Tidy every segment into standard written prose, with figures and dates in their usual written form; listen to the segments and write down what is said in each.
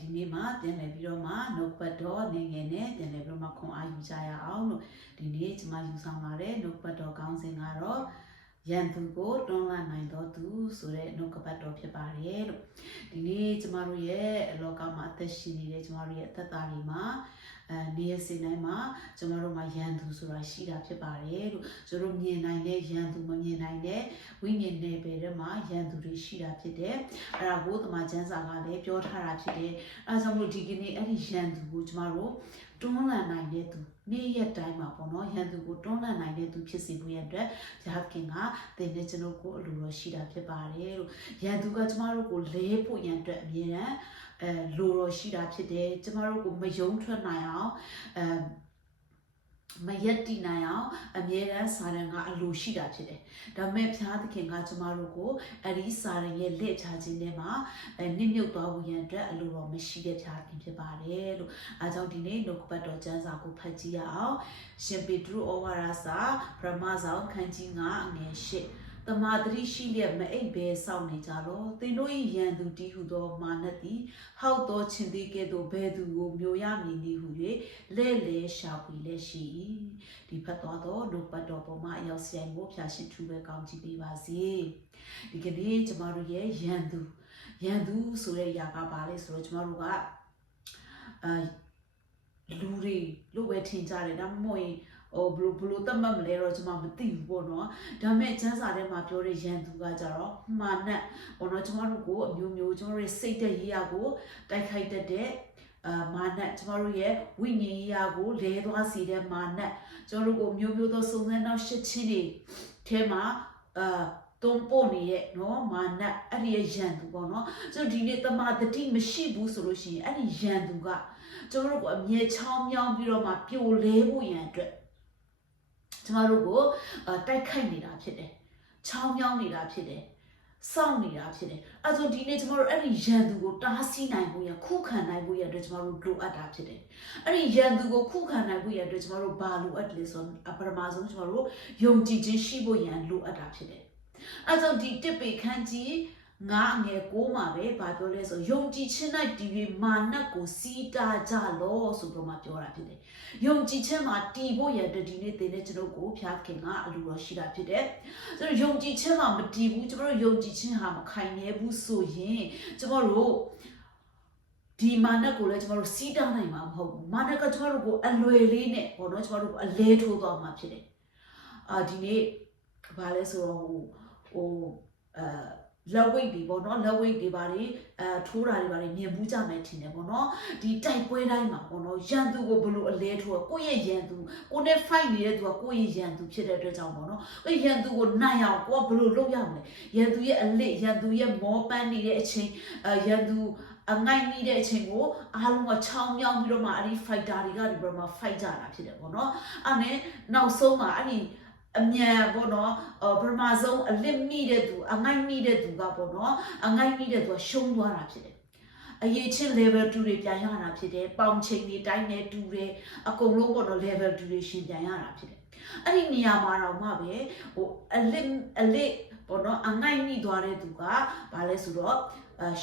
ဒီနေ့မှာပြန်လည်ပြီးတော့မှနှုတ်ပတ်တော်နေငယ်နဲ့ပြန်လည်ပြီးတော့မှခွန်အားယူကြရအောင်လို့ဒီနေ့ကျွန်မယူဆောင်လာတဲ့နှုတ်ပတ်တော်ကောင်းစဉ်ကတော့ရန်သူကိုတွန်းလှန်နိုင်တော်သူဆိုတဲ့နှုတ်ကပတ်တော်ဖြစ်ပါတယ်လို့ဒီနေ့ကျမတို့ရဲ့လောကမှာအသက်ရှင်နေတဲ့ကျမတို့ရဲ့အသက်တာတွေမှာနေရစဉ်တိုင်းမှာကျမတို့မှာရန်သူဆိုတာရှိတာဖြစ်ပါတယ်လို့ကျတို့မြင်နိုင်တဲ့ရန်သူမမြင်နိုင်တဲ့ဝိညာဉ်နယ်ပယ်တွေမှာရန်သူတွေရှိတာဖြစ်တယ်အဲ့ဒါကိုတမန်ကျမ်းစာကလည်းပြောထားတာဖြစ်တယ်အဲဒါကြောင့်မို့ဒီကနေ့အဲ့ဒီရန်သူကိုကျမတို့တွန်းလှန်နိုင်တဲ့သူနေ့ရက်တိုင်းမှာပေါ့နော်ရန်သူကိုတွန်းလှန်နိုင်တဲ့သူဖြစ်စေဖို့ရတဲ့ဘုရားခင်ကသင်နဲ့ကျွန်တော်ကိုအလိုတော်ရှိတာဖြစ်ပါတယ်လို့ရန်သူကကျမတို့ကိုလဲဖို့ရန်အတွက်အမြဲတမ်းလိုတော်ရှိတာဖြစ်တယ်ကျမတို့ကိုမယုံထွက်နိုင်အောင်မရက်တည်နိုင်အောင်အမြဲတမ်းစာရန်ကအလိုရှိတာဖြစ်တယ်။ဒါပေမဲ့ဘုရားသခင်ကကျမတို့ကိုအဲ့ဒီစာရန်ရဲ့လက်ချခြင်းထဲမှာနစ်မြုပ်သွားဖို့ရန်အတွက်အလိုတော်မရှိတဲ့ဘုရားသခင်ဖြစ်ပါတယ်လို့အားကြောင့်ဒီနေ့နှုတ်ကပတ်တော်ကျမ်းစာကိုဖတ်ကြည့်ရအောင်။ရှင်ပေတရုဩဝါဒစာပထမဆုံးခန်းကြီး9အငယ်8တမာတရိရှိလျက်မအိပ်ဘဲစောင့်နေကြတော့သင်တို့၏ရန်သူတီးဟုသောမာနသည်ဟောက်သောခြင်းသေးကဲ့သို့ဘယ်သူကိုမျိုးရမည်နည်းဟု၍လဲလဲရှာဖွေလက်ရှိ၏ဒီဖတ်တော်သောနှုတ်ပတ်တော်ပေါ်မှာအရောက်ဆိုင်ကိုဖျာရှင်ထူပဲကောင်းချီးပေးပါစေဒီကနေ့ကျမတို့ရဲ့ရန်သူဆိုတဲ့ຢာကပါလဲဆိုတော့ကျမတို့ကလူတွေလို့ပဲထင်ကြတယ်ဒါမှမဟုတ်ရင်ဘလို့တတ်မှတ်မလဲတော့ကျွန်မမသိဘူးပေါ့နော်ဒါပေမဲ့ကျမ်းစာထဲမှာပြောတဲ့ရန်သူကကြတော့မာနပေါ့နော်ကျွန်တော်တို့ကိုအမျိုးမျိုးကျွန်တော်တို့စိတ်တဲ့ရေးရကိုတိုက်ခိုက်တတ်တဲ့မာနကျွန်တော်တို့ရဲ့ဝိညာဉ်ရေးရကိုလဲသွားစေတဲ့မာနကျွန်တော်တို့ကိုမျိုးမျိုးသောစုံစမ်းနောက်ရှစ်ချင်းတွေထဲမှာတုံးပို့နေရဲ့နော်မာနအဲ့ဒီရန်သူပေါ့နော်ကျွန်တော်ဒီနေ့တမာတတိမရှိဘူးဆိုလို့ရှိရင်အဲ့ဒီရန်သူကကျွန်တော်တို့ကိုအမြဲချောင်းမြောင်းပြီးတော့မှပြိုလဲဖို့ရန်အတွက်ကျမတို့ကိုတိုက်ခိုက်နေတာဖြစ်တယ်။ချောင်းမြောင်းနေတာဖြစ်တယ်။စောင့်နေတာဖြစ်တယ်။အဲဆိုဒီနေ့ကျမတို့အဲ့ဒီရန်သူကိုတားဆီးနိုင်ဖို့ရခုခံနိုင်ဖို့ရအတွက်ကျမတို့လိုအပ်တာဖြစ်တယ်။အဲ့ဒီရန်သူကိုခုခံနိုင်ဖို့ရအတွက်ကျမတို့ဘာလိုအပ်လဲဆိုတော့ပထမဆုံးကျမတို့ယုံကြည်ခြင်းရှိဖို့ရန်လိုအပ်တာဖြစ်တယ်။အဲဆိုဒီတစ်ပေခန်းကြီးငါငယ်ကိုမှာပဲဘာပြောလဲဆိုယုံကြည်ခြင်း၌တည်၍မာနကိုစီးတာကြလောဆိုတော့မှပြောတာဖြစ်တယ်။ယုံကြည်ခြင်းမှာတည်ဖို့ရတဲ့ဒီနေ့သင်တဲ့ကျွန်တော်ကိုဖျားခင်ကအလိုတော်ရှိတာဖြစ်တယ်။ဆိုတော့ယုံကြည်ခြင်းမှာမတည်ဘူးကျွန်တော်တို့ယုံကြည်ခြင်းဟာမခိုင်နေဘူးဆိုရင်ကျွန်တော်တို့ဒီမာနကိုလည်းကျွန်တော်တို့စီးတားနိုင်မှာမဟုတ်ဘူး။မာနကကျွန်တော်တို့ကိုအလွယ်လေးနဲ့ပေါ့နော်ကျွန်တော်တို့ကိုအလဲထိုးသွားမှာဖြစ်တယ်။ဒီနေ့ဘာလဲဆိုတော့လက်ဝိတ်တွေပေါ့နော်လက်ဝိတ်တွေပါတွေထိုးတာတွေပါတွေမြင်ဘူးကြမယ်ထင်တယ်ပေါ့နော်ဒီတိုက်ပွဲတိုင်းမှာပေါ့နော်ရန်သူကိုဘလို့အလဲထိုးကိုယ့်ရဲ့ရန်သူကိုနဲ့ fight နေတဲ့သူကကိုယ့်ရဲ့ရန်သူဖြစ်တဲ့အတွက်ကြောင့်ပေါ့နော်အဲ့ရန်သူကိုနိုင်အောင်ကိုကဘလို့လုပ်ရမလဲရန်သူရဲ့အလစ်ရန်သူရဲ့မောပန်းနေတဲ့အချိန်ရန်သူအငိုက်မိတဲ့အချိန်ကိုအားလုံးကချောင်းမြောင်းပြီးတော့မှအဲ့ဒီ fighter တွေကဒီဘက်မှာ fight ကြတာဖြစ်တယ်ပေါ့နော်အဲ့နဲ့နောက်ဆုံးမှာအဲ့ဒီအမြန်ပေါ့နော်ပထမဆုံးအလစ်မိတဲ့သူအငိုက်မိတဲ့သူကပေါ့နော်အငိုက်မိတဲ့သူကရှုံးသွားတာဖြစ်တယ်အရေးချင်း level 2တွေပြန်ရတာဖြစ်တယ်ပေါင်ချိန်တွေတိုင်းနေတူတယ်အကုန်လုံးပေါ့နော် level 2တွေရှင်ပြန်ရတာဖြစ်တယ်အဲ့ဒီနေရာမှာတော့မှပဲအလစ်ပေါ့နော်အငိုက်မိသွားတဲ့သူကဘာလဲဆိုတော့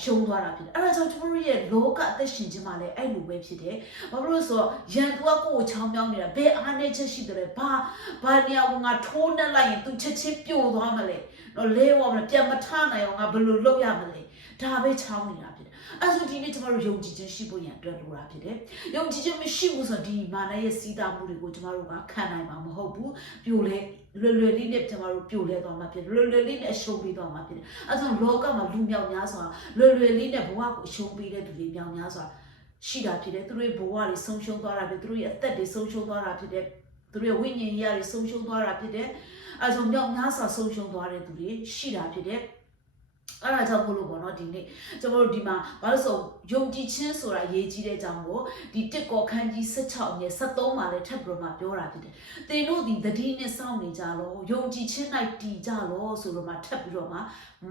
ရှုံးသွားတာဖြစ်တယ်အဲ့ဒါကြောင့်ကျွန်တော်တို့ရဲ့လောကအသက်ရှင်ခြင်းမှာလည်းအဲ့လိုပဲဖြစ်တယ်ဘာလို့လဲဆိုတော့ရန်သူကကိုယ်ချောင်းပြောင်းနေတာဘယ်အားနည်းချက်ရှိတယ်ဘာနေရာကငါထိုးနှက်လိုက်ရင်သူချက်ချင်းပြိုသွားမလဲတော့လဲဝမလဲပြန်မထနိုင်အောင်ငါဘယ်လိုလုပ်ရမလဲဒါပဲချောင်းနေတာဖြစ်တယ်အဲ့ဆိုဒီနေ့ကျွန်တော်တို့ယုံကြည်ခြင်းရှိဖို့ရန်အတွက်လိုတာဖြစ်တယ်ယုံကြည်ခြင်းမရှိဘူးဆိုတော့ဒီမာနရဲ့စီးတာမှုတွေကိုကျွန်တော်တို့ကခံနိုင်မှာမဟုတ်ဘူးပြိုလဲလွယ်လေးနဲ့ကျွန်တော်တို့ပြိုလဲသွားမှာဖြစ်လွယ်လေးနဲ့အရှုံးပေးသွားမှာဖြစ်တယ်အဲ့ဆိုလောကမှာလူမြောက်များစွာလွယ်လေးနဲ့ဘဝကိုအရှုံးပေးတဲ့သူတွေမြောက်များစွာရှိတာဖြစ်တယ်သူတို့ရဲ့ဘဝတွေဆုံးရှုံးသွားတာဖြစ်သူတို့ရဲ့အသက်တွေဆုံးရှုံးသွားတာဖြစ်တယ်သူတို့ရဲ့ဝိညာဉ်ရေးတွေဆုံးရှုံးသွားတာဖြစ်တယ်အဲ့ဆိုမြောက်များစွာဆုံးရှုံးသွားတဲ့သူတွေရှိတာဖြစ်တယ်အဲ့ဒါကြောင့်ဘလို့ပေါ့နော်ဒီနေ့ကျွန်တော်တို့ဒီမှာဘာလို့ဆိုယုံကြည်ခြင်းဆိုတာရေးကြီးတဲ့အကြောင်းကိုဒီတစ်ကောခန်းကြီး16နဲ့73မှာလည်းထပ်ပြီးတော့မှပြောတာဖြစ်တယ်။သင်တို့ဒီသတိနဲ့စောင့်နေကြလောယုံကြည်ခြင်း၌တည်ကြလောဆိုတော့မှထပ်ပြီးတော့မှ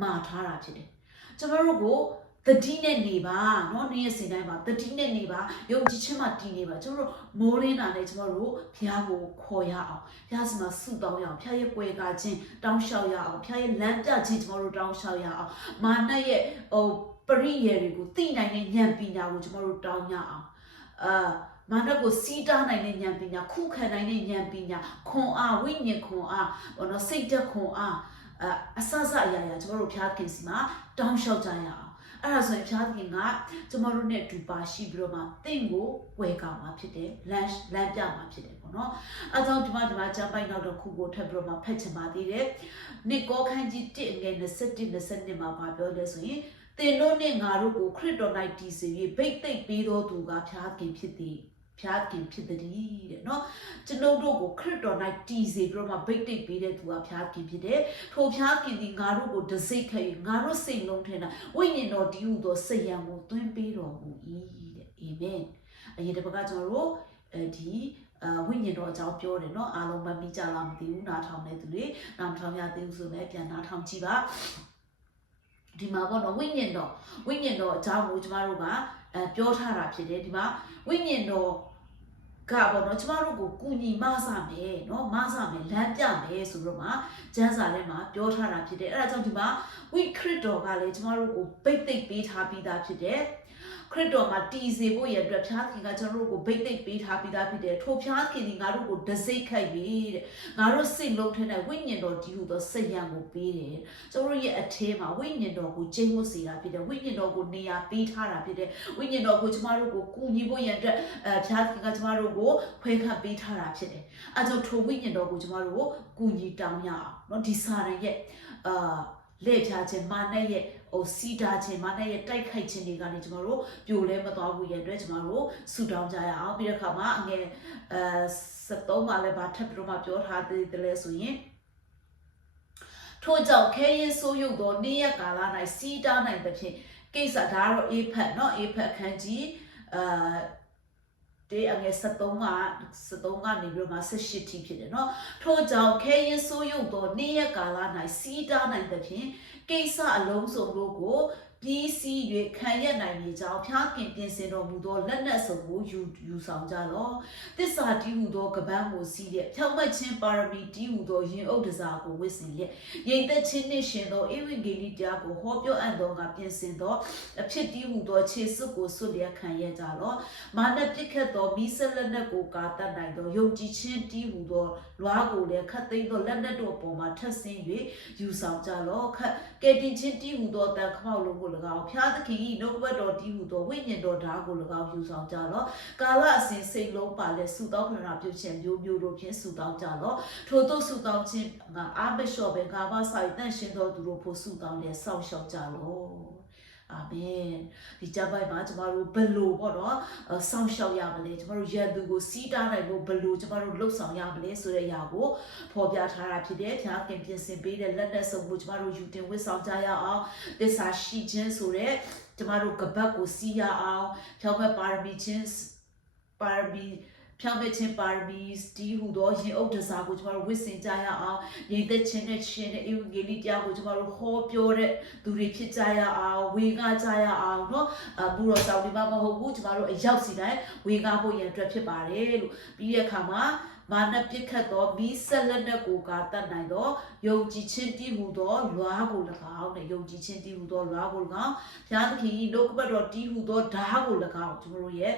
မှာထားတာဖြစ်တယ်။ကျွန်တော်တို့ကိုတတိနဲ့နေပါเนาะနေ့ရက်စဉ်တိုင်းမှာတတိနဲ့နေပါယုံကြည်ခြင်းမှာတည်နေပါကျွန်တော်တို့မိုးရင်းတာနဲ့ကျွန်တော်တို့ဘုရားကိုခေါ်ရအောင်ဘုရားစမှာဆုတောင်းရအောင်ဘုရားရဲ့ကွယ်ကာခြင်းတောင်းလျှောက်ရအောင်ဘုရားရဲ့လမ်းပြခြင်းကျွန်တော်တို့တောင်းလျှောက်ရအောင်မာနရဲ့ပ ရိယေတွေကိုသိနိုင်တဲ့ဉာဏ်ပညာကိုကျွန်တော်တို့တောင်းရအောင်မာနကိုစီးတားနိုင်တဲ့ဉာဏ်ပညာခုခံနိုင်တဲ့ဉာဏ်ပညာခွန်အားဝိညာဉ်ခွန်အားဘောနော်စိတ်ဓာတ်ခွန်အားအစစအရာရာကျွန်တော်တို့ဖျားခင်စီမှာတောင်းလျှောက်ကြရအောင်အဲ့ဒါဆိုရင်ဖျားခင်ကကျွန်တော်တို့နဲ့တူပါရှိပြီးတော့မှတင့်ကိုဝယ်ကောင်းမှာဖြစ်တယ်လမ်းပြမှာဖြစ်တယ်ပေါ့နော်အဲကြောင့်ဒီမှာကျမ်းပိုက်နောက်တစ်ခုကိုထပ်ပြီးတော့မှဖတ်ချင်ပါသေးတယ်နိကောခန်းကြီး1ငယ်21မှာပြောလဲဆိုရင်သင်တို့နဲ့ငါတို့ကိုခရစ်တော်၌တည်စေ၍ဗိတ်သိက်ပေးတော်သူကဖျားခင်ဖြစ်သည်ဖျားခင်ဖြစ်သည်တဲ့နော်ကျွန်ုပ်တို့ကိုခရစ်တော်၌တည်စေပြီးတော့မှဗိတ်သိက်ပေးတဲ့သူကဖျားခင်ဖြစ်တယ်ထိုဖျားခင်သည်ငါတို့ကိုတစိတ်ခဲငါတို့စိတ်လုံးထဲ၌ဝိညာဉ်တော်တည်ဟူသောစိတ်ရံကိုသွင်းပေးတော်မူ၏တဲ့အာမင်အရင်တစ်ပတ်ကကျွန်တော်တို့ဒီဝိညာဉ်တော်အကြောင်းပြောတယ်နော်အားလုံးမမိကြလားမသိဘူးနားထောင်နေသူတွေနားထောင်ရသေးဘူးဆိုလည်းပြန်နားထောင်ကြည့်ပါဒီမှာပေါ့နော်ဝိညာဉ်တော်အကြောင်းကိုကျမတို့ကပြောထားတာဖြစ်တယ်ဒီမှာဝိညာဉ်တော်ကပေါ့နော်ကျမတို့ကိုကူညီမဆမယ်နော်မဆမယ်လမ်းပြမယ်ဆိုတော့မှကျမ်းစာထဲမှာပြောထားတာဖြစ်တယ်အဲ့ဒါကြောင့်ဒီမှာဝိခရစ်တော်ကလည်းကျမတို့ကိုပိတ်သိပ်ပေးထားပြီးသားဖြစ်တယ်ခရစ်တော်မှာတည်စေဖို့ရအတွက်ဖျားခင်ကကျွန်တော်တို့ကိုဗိတ်သိက်ပေးထားပြီးသားဖြစ်တယ်ထိုဖျားခင်ဒီငါတို့ကိုဒစိတ်ခိုက်ပြီတဲ့ငါတို့စိတ်လုံးထဲ၌ဝိညာဉ်တော်တည်ဟူသောစိတ်ရံကိုပေးတယ်ကျွန်တော်ရဲ့အထဲမှာဝိညာဉ်တော်ကိုကျင့်ဝတ်စေတာဖြစ်တယ်ဝိညာဉ်တော်ကိုနေရာပေးထားတာဖြစ်တယ်ဝိညာဉ်တော်ကိုကျမတို့ကိုကူညီဖို့ရအတွက်ဖျားခင်ကကျမတို့ကိုခွဲခတ်ပေးထားတာဖြစ်တယ်အဲကြောင့်ထိုဝိညာဉ်တော်ကိုကျမတို့ကိုကူညီတောင်းရအောင်เนาะဒီစာရန်ရဲ့လက်ဖြာခြင်းမာနရဲ့စီတာခြင်းမာနရဲ့တိုက်ခိုက်ခြင်းတွေကနေကျွန်တော်တို့ပြိုလဲမသွားဘူးရဲ့အတွက်ကျွန်တော်တို့ဆူတောင်းကြရအောင်ပြီးတဲ့အခါမှာအငယ်73မှာလည်းဗာထပ်ပြီးတော့မှပြောထားသေးတယ်လဲဆိုရင်ထို့ကြောင့်ခဲရင်ဆိုးရုပ်သောနေ့ရက်ကာလ၌စီတာနိုင်သဖြင့်ကိစ္စဒါကတော့အေဖတ်เนาะအေဖတ်ခန်းကြီးတေအငယ်73ကနေပြီးတော့မှ18ထိဖြစ်တယ်เนาะထို့ကြောင့်ခဲရင်ဆိုးရုပ်သောနေ့ရက်ကာလ၌စီးတားနိုင်သဖြင့်ကိစ္စအလုံးစုံတို့ကိုပြီးစီး၍ခံရနိုင်နေကြောင်းဖျားခင်ပြင်ဆင်တော်မူသောလက်နက်စုံကိုယူဆောင်ကြလောသစ္စာတည်ဟူသောကပန်းကိုစီးလျက်ဖြောင့်မတ်ခြင်းပါရမီတည်ဟူသောရင်အုပ်တစားကိုဝတ်ဆင်လျက်ရိတ်သက်ခြင်းနှင့်ရှင်သောဧဝံဂေလိတရားကိုဟောပြောအပ်သောကပြင်ဆင်သောအဖြစ်တည်ဟူသောခြေစွပ်ကိုဆွတ်လျက်ခံရကြလောမာနပြစ်ခတ်သောမိဆက်လက်နက်ကိုကာတတ်နိုင်သောယုံကြည်ခြင်းတည်ဟူသောလွားကိုလည်းခတ်သိမ်းသောလက်နက်တို့ပေါ်မှာထပ်ဆင်း၍ယူဆောင်ကြလောကဲတင်ခြင်းတည်ဟူသောတန်ခမောက်လုံးကို၎င်းဖျားသခင်၏နှုတ်ကပတ်တော်တည်ဟူသောဝိညာဉ်တော်ဓာတ်ကို၎င်းယူဆောင်ကြလောကာလအစဉ်စိတ်လုံးပါလဲဆုတောင်းခဏပြုခြင်းမျိုးတို့ဖြင့်ဆုတောင်းကြလောထို့သောဆုတောင်းခြင်းငါအာမလျှော့ပဲငါမဆိုင်တန့်ရှင်တော်သူတို့ဖို့ဆုတောင်းလဲစောင့်ရှောက်ကြလောအာမင်ဒီကြပိုက်မှာကျမတို့ဘလို့ပေါ့နော်စောင့်ရှောက်ရမလဲကျမတို့ရန်သူကိုစီးတားနိုင်ဖို့ဘလို့ကျမတို့လှုပ်ဆောင်ရမလဲဆိုတဲ့အရာကိုဖော်ပြထားတာဖြစ်တယ်။ဖျားခင်ပြင်ဆင်ပေးတဲ့လက်နက်စုံကိုကျမတို့ယူတင်ဝတ်ဆောင်ကြရအောင်သစ္စာရှိခြင်းဆိုတဲ့ကျမတို့ကပတ်ကိုစီးရအောင်ဖြောင့်မတ်ပါရမီခြင်းပါရမီဖြောင့်မတ်ခြင်းပါရမီတီးဟူသောရင်အုပ်တစားကိုကျမတို့ဝတ်ဆင်ကြရအောင်ရည်သက်ခြင်းနဲ့ရှင်တဲ့ဧဝံဂေလိတရားကိုကျမတို့ဟောပြောတဲ့သူတွေဖြစ်ကြရအောင်ဝေငှကြရအောင်เนาะဘူတော်ဆောင်ဒီမှာမဟုတ်ဘူးကျမတို့အရောက်စီတိုင်းဝေငှဖို့ရန်အတွက်ဖြစ်ပါတယ်လို့ပြီးတဲ့အခါမှာမာနပြစ်ခတ်သောမိဆက်လက်နက်ကိုကာတတ်နိုင်သောယုံကြည်ခြင်းတည်ဟူသောလွားကို၎င်းနဲ့ယုံကြည်ခြင်းတည်ဟူသောလွားကို၎င်းဘုရားသခင်၏နှုတ်ကပတ်တော်တည်ဟူသောဓာတ်ကို၎င်းကျွန်တော်တို့ရဲ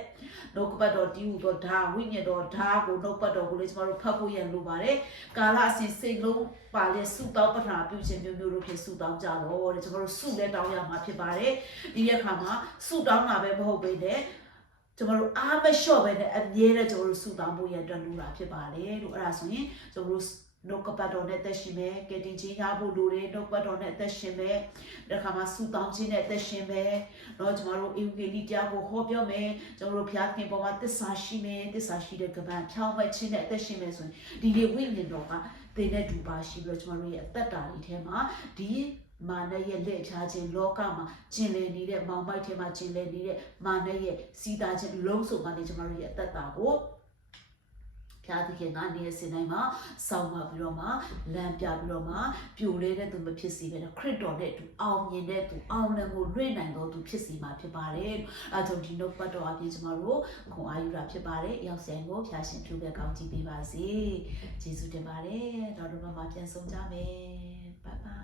့နှုတ်ကပတ်တော်တည်ဟူသောဓာတ်ဝိညာဉ်တော်ဓာတ်ကိုနှုတ်ပတ်တော်ကိုလည်းကျွန်တော်တို့ဖတ်ဖို့ရန်လိုပါတယ်ကာလအစဉ်စိတ်လုံးပါလေဆုတောင်းပထနာပြုခြင်းမျိုးတို့ဖြင့်ဆုတောင်းကြတော့တဲ့ကျွန်တော်တို့ဆုလည်းတောင်းရမှာဖြစ်ပါတယ်ဒီရက်ခါမှာဆုတောင်းတာပဲမဟုတ်ဘဲနဲ့ကျွန်တော်တို့အားမလျှော့ပဲနဲ့အမြဲတမ်းကျွန်တော်တို့ဆုတောင်းဖို့ရအတွက်လိုတာဖြစ်ပါတယ်လို့အဲ့ဒါဆိုရင်ကျွန်တော်တို့နှုတ်ကပတ်တော်နဲ့သက်ရှင်မယ်ကယ်တင်ခြင်းရဖို့လိုတယ်နှုတ်ကပတ်တော်နဲ့သက်ရှင်မယ်ဒီခါမှာဆုတောင်းခြင်းနဲ့သက်ရှင်မယ်တော့ကျွန်တော်တို့ဧဝံဂေလိတရားကိုဟောပြောမယ်ကျွန်တော်တို့ဘုရားခင်ပေါ်မှာသစ္စာရှိမယ်သစ္စာရှိတဲ့ကပ္ပံဖြောင်းမခြင်းနဲ့သက်ရှင်မယ်ဆိုရင်ဒီလေဝိညာဉ်တော်ကသင်နဲ့တူပါရှိပြီးတော့ကျွန်တော်တို့ရဲ့အသက်တာတွေထဲမှာဒီမာနရဲ့လက်ဖြားခြင်းလောကမှာကျင်လည်နေတဲ့မောင်မိုက်ထဲမှာကျင်လည်နေတဲ့မာနရဲ့စီးတာခြင်းလုံးစုံကနေကျွန်တော်တို့ရဲ့အသက်တာကိုဖျားသခင်ကနေစင်တိုင်းမှာစောင့်မပြီးတော့မှလမ်းပြပြီးတော့မှပြိုလဲတဲ့သူမဖြစ်စေပဲခရစ်တော်နဲ့သူအောင်မြင်တဲ့သူအောင်လံကိုလွှဲနိုင်တော်သူဖြစ်စီမှာဖြစ်ပါတယ်။အဲကြောင့်ဒီနှုတ်ပတ်တော်အပြင်ကျွန်တော်တို့ခွန်အားယူတာဖြစ်ပါတယ်။ရောက်ဆိုင်ကိုဖျားရှင်ထူပဲကောင်းချီးပေးပါစေ။ယေရှုတင်ပါတယ်။တော်တော်မှာပြန်ဆောင်ကြမယ်။ Bye bye